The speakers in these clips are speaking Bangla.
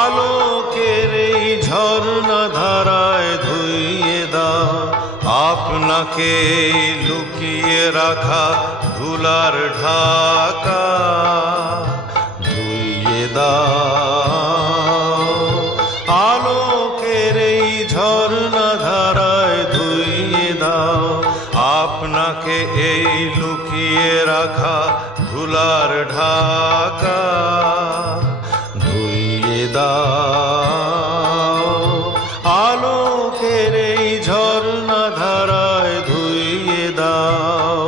আলোকের এই ঝর্ণা ধারায় ধুইয়ে দাও আপনাকে লুকিয়ে রাখা ধুলার ঢাকা, ধুইয়ে দাও আলোকের এই ঝর্ণা ধারায় ধুইয়ে দাও আপনাকে এই লুকিয়ে রাখা ধুলার ঢাকা, ধুইয়ে দাও আলোকের এই ঝর্ণা ধারায় ধুইয়ে দাও।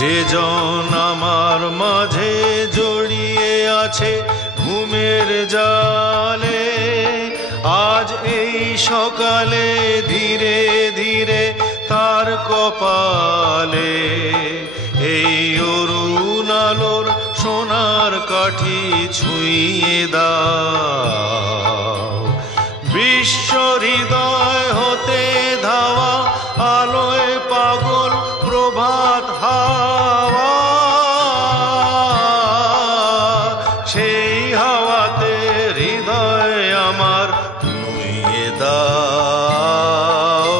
যে জন আমার মাঝে জড়িয়ে আছে ঘুমের জালে, আজ এই সকালে ধীরে ধীরে তার কপালে এই অরুণ আলোর সোনার কাঠি ছুঁয়ে দাও। বিশ্ব হৃদয় হতে ধাওয়া আলোয় পাগল প্রভাত হাওয়া, সেই হাওয়াতে হৃদয় আমার নুইয়ে দাও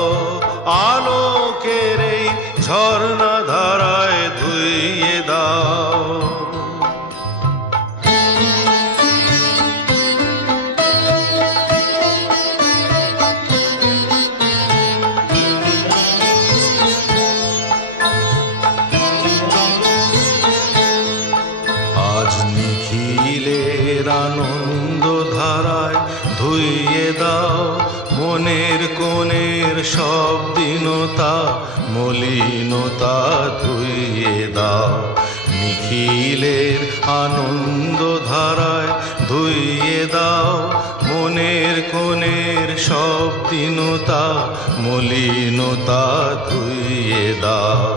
আলোকের এই ঝর্ণা ধারায় ধুইয়ে দাও। আনন্দ ধারায় ধুইয়ে দাও মনের কোণের সব দীনতা মলিনতা, ধুইয়ে দাও নিখিলের আনন্দ ধারায় ধুইয়ে দাও মনের কোণের সব দীনতা মলিনতা, ধুইয়ে দাও।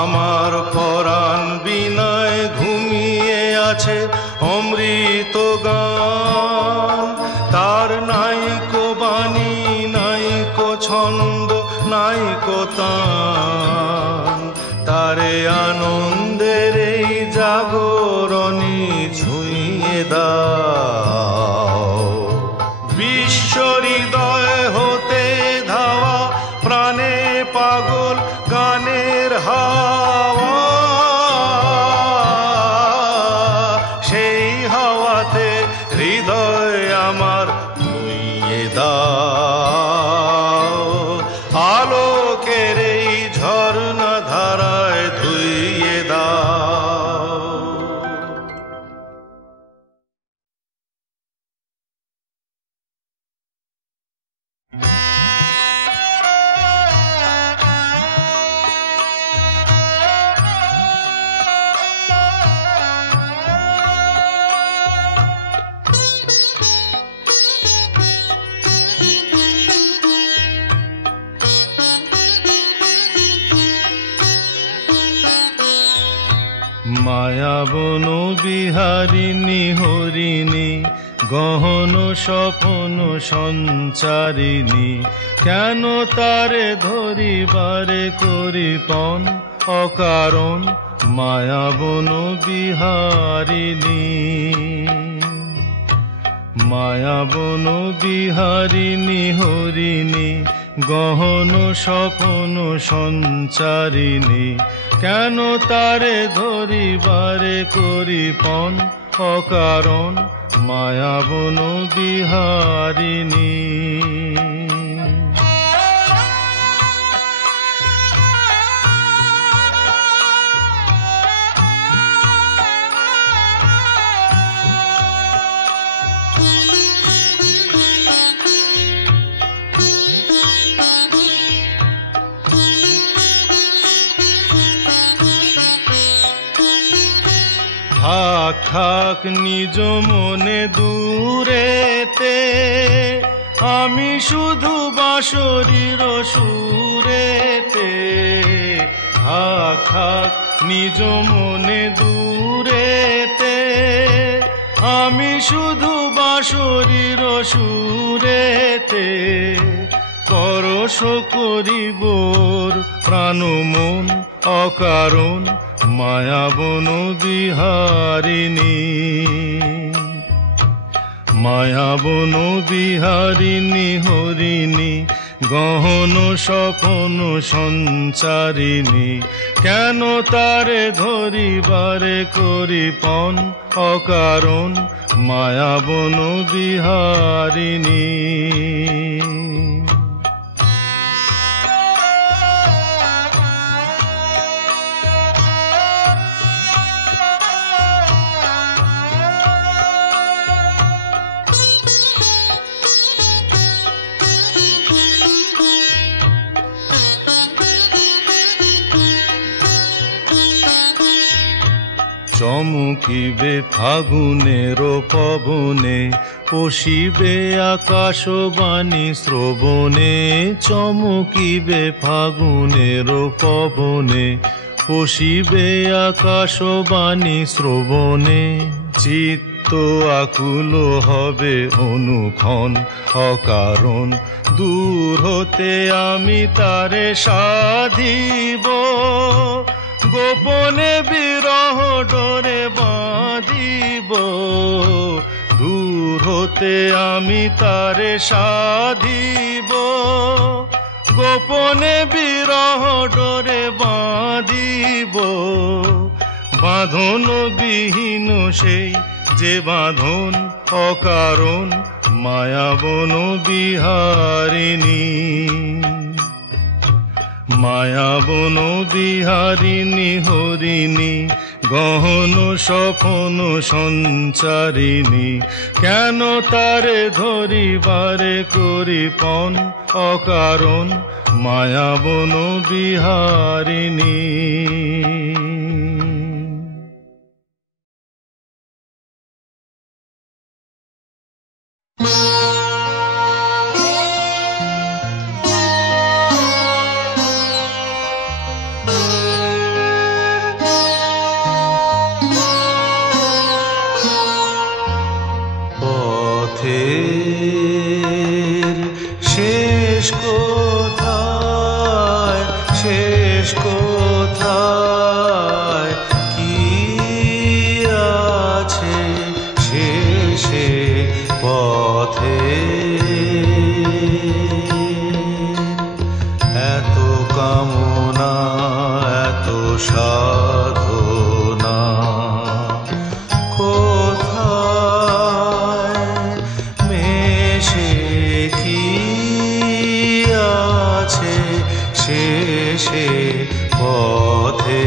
আমার পরাণ বিনায় ঘুমিয়ে আছে অমৃত গান, তার নাইকো বাণী নাইকো ছন্দ নাইকো তান, তারে আনন্দের এই জাগরণী ছুঁয়ে দাও। বিশ্ব হৃদয় হতে ধাওয়া প্রাণে পাগল গানের হাওয়া, সেই হাওয়াতে হৃদয় আমার ধুইয়ে দাও আলোকের এই ঝর্ণা ধারায় ধুইয়ে দাও। মায়াবন বিহারিণী হরিণী গহন স্বপন সঞ্চারিণী, কেন তারে ধরিবারে করিপন অকারণ মায়াবন বিহারিণী। মায়াবন বিহারিণী হরিণী গহন স্বপন সঞ্চারিণী, কেন তারে ধরিবারে করিপন অকারণ মায়াবন বিহারিণী। থাক থাক নিজ মনে দূরেতে, আমি শুধু বাঁশরীর সুরেতে থাক থাক নিজ মনে দূরেতে। আমি শুধু বাঁশরীর সুরেতে পরশ করিবোর প্রাণ মন অকারণ মায়াবন বিহারিণী। মায়াবন বিহারিণী হরিণী গহন স্বপন সঞ্চারিণী। কেন তারে ধরিবারে করিপন অকারণ মায়াবন বিহারিণী। চমকিবে ফাগুনের পবনে পশিবে আকাশবাণী শ্রবণে। চমকিবে ফাগুনের পবনে পশিবে আকাশবাণী শ্রবণে। চিত্ত আকুল হবে অনুক্ষণ অকারণ দূর হতে আমি তারে সাধিব। গোপনে বিরহ ডোরে বাঁধিব দূর হতে আমি তারে সাধিব। গোপনে বিরহ ডোরে বাঁধিব বাঁধন বিহীন সেই যে বাঁধন অকারণ মায়াবন বিহারিণী। মায়াবন বিহারিণী হরিণী গহন স্বপন সঞ্চারিণী। কেন তারে ধরিবারে করিপন অকারণ মায়াবন বিহারিণী। পথের শেষ কোথায়, শেষ কোথায় কি আছে শেষে পথে। এত কামনা এত সাধনা শেষে পথে।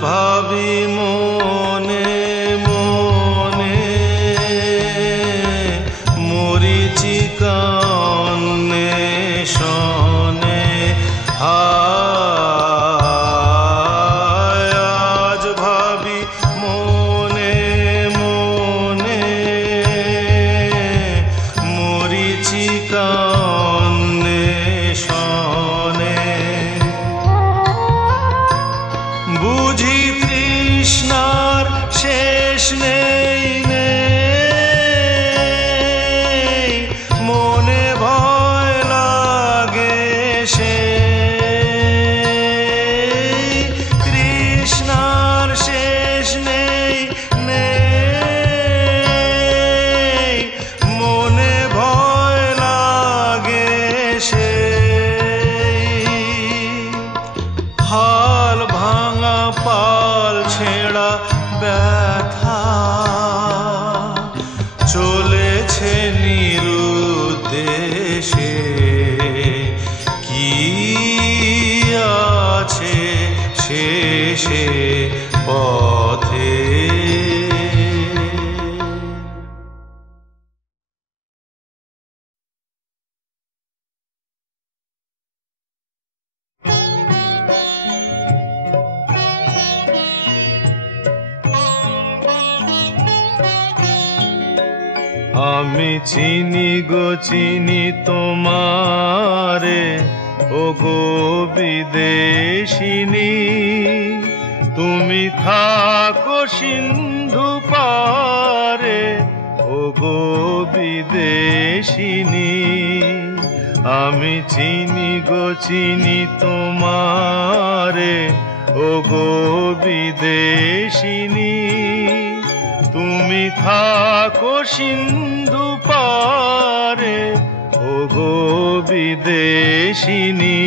ভাবি মনে মনে মরিচিকা অন্বেষণে আজ ভাবি মনে মনে মরিচিকা অন্বেষণে বুঝি তৃষ্ণার শেষ নেই নেই মনে ভয় লাগে সে তৃষ্ণার শেষ নেই নেই মনে ভয় লাগে সে হাল ভাঙা পাল ছেঁড়া ব্যথা চলেছে নিরুদ্দেশে কি আছে শেষে পথে আমি চিনি গো চিনি তোমারে ও গো বিদেশিনী তুমি থাকো সিন্ধু পারে ও গো বিদেশিনী আমি চিনি গো চিনি তোমারে ও গো বিদেশিনী তুমি থাকো সিন্ধু পারে ও গো বিদেশিনী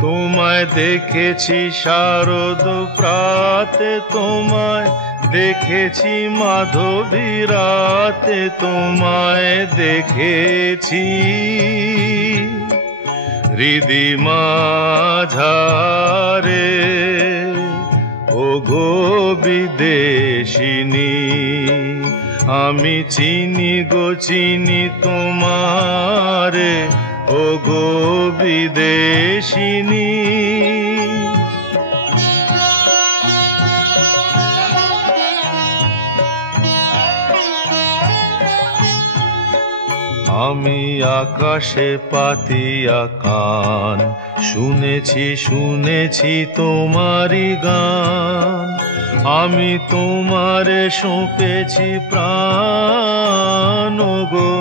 তোমায় দেখেছি শারদ প্রাতে তোমায় দেখেছি মাধবী রাতে তোমায় দেখেছি হৃদি মাঝারে ও গো বিদেশিনী আমি চিনি গো চিনি তোমারে ও গো বিদেশিনী আমি আকাশে পাতিয়া কান শুনেছি শুনেছি তোমারি গান আমি তোমারে সঁপেছি প্রাণ গো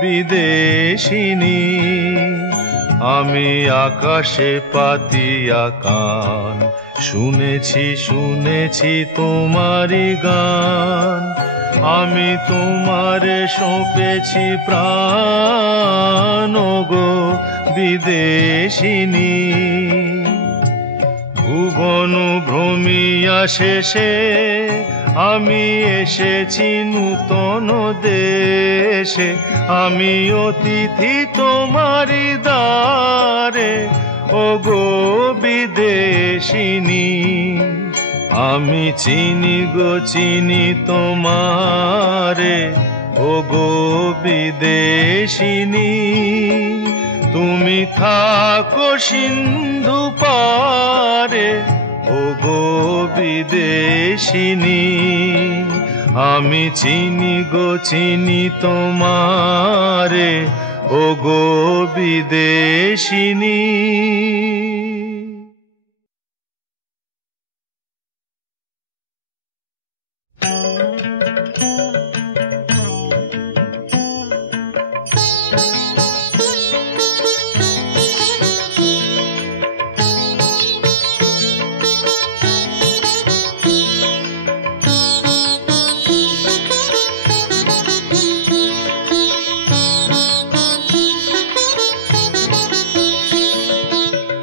বিদেশিনী আমি আকাশে পাতিয়া কান শুনেছি শুনেছি তোমারি গান আমি তোমারে সঁপেছি প্রাণ গো বিদেশিনী ভুবন ভ্রমিয়া শেষে আমি এসেছি নূতন দেশে আমি অতিথি তোমারি দ্বারে ও গো বিদেশিনী আমি চিনি গো চিনি তোমারে ও গো বিদেশিনী তুমি থাকো সিন্ধু পারে ও গো বিদেশিনী আমি চিনি গো চিনি তোমারে ও গো বিদেশিনী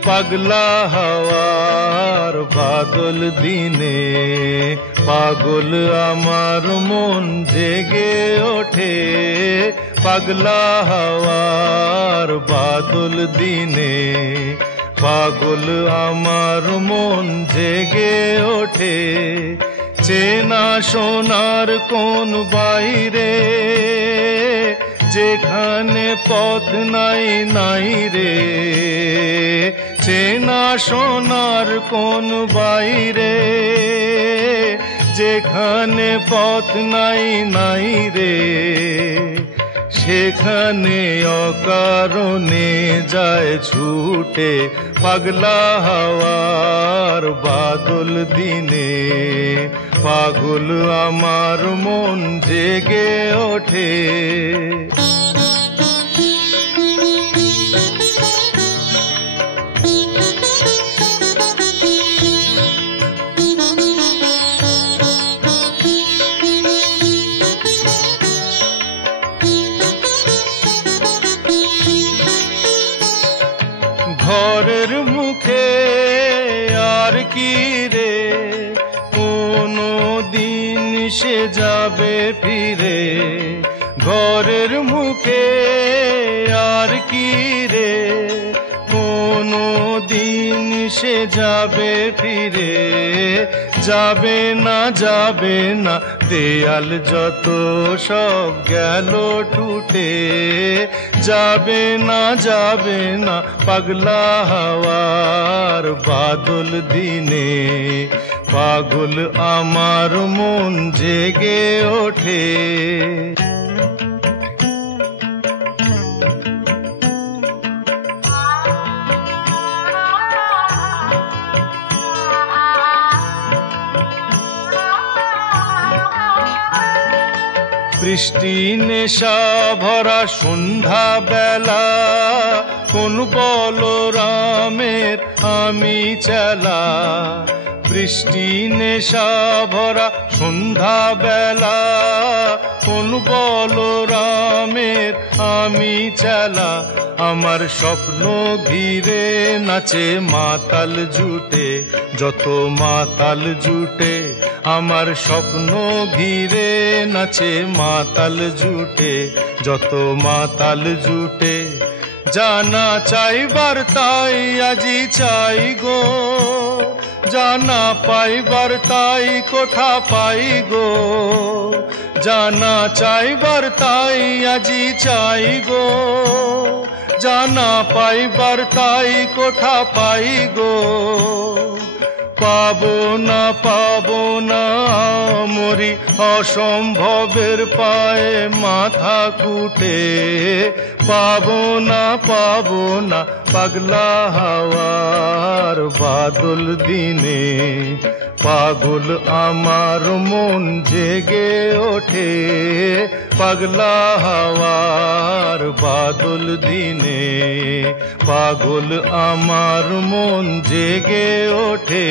পাগলা হাওয়ার বাদল দিনে পাগল আমার মন জেগে ওঠে পাগলা হাওয়ার বাদল দিনে। পাগল আমার মন জেগে ওঠে চেনা সোনার কোন বাইরে, যেখানে পথ নাই নাই রে। চেনা সোনার কোন বাইরে, যেখানে পথ নাই নাই রে। সেখানে অকারণে যায় ছুটে পাগলা হাওয়ার বাদল দিনে। পাগল আমার মন জেগে ওঠে। ঘরের মুখে আর কি রে কোনো দিন সে যাবে ফিরে। ঘরের মুখে আর কি রে কোনো দিন সে যাবে ফিরে। যাবে না যাবে না দেয়াল যত সব গেল টুটে। যাবে না যাবে না পাগলা হাওয়ার বাদল দিনে। পাগল আমার মন জেগে ওঠে। বৃষ্টি নেশা ভরা সন্ধ্যা বেলা, কোন বলরামের আমি চেলা। বৃষ্টি নেশা ভরা সন্ধ্যা বেলা, কোন বলরামের আমি চেলা। আমার স্বপ্ন ঘিরে নাচে মাতাল জুটে, যত মাতাল জুটে। আমার স্বপ্ন ঘিরে নাচে মাতাল জুটে, যত মাতাল জুটে। জানা চাইবার তাই আজি চাই গো, জানা পাইবার তাই কোঠা পাই গো। জানা চাইবার তাই আজি চাই গো, জানা পাইবার তাই কোঠা পাই গো। পাবো না মরি অসম্ভবের পায়ে মাথা কুটে। পাবো না পাগলা হাওয়ার বাদল দিনে। পাগল আমার মন জেগে ওঠে পাগলা হাওয়ার বাদল দিনে। পাগল আমার মন জেগে ওঠে।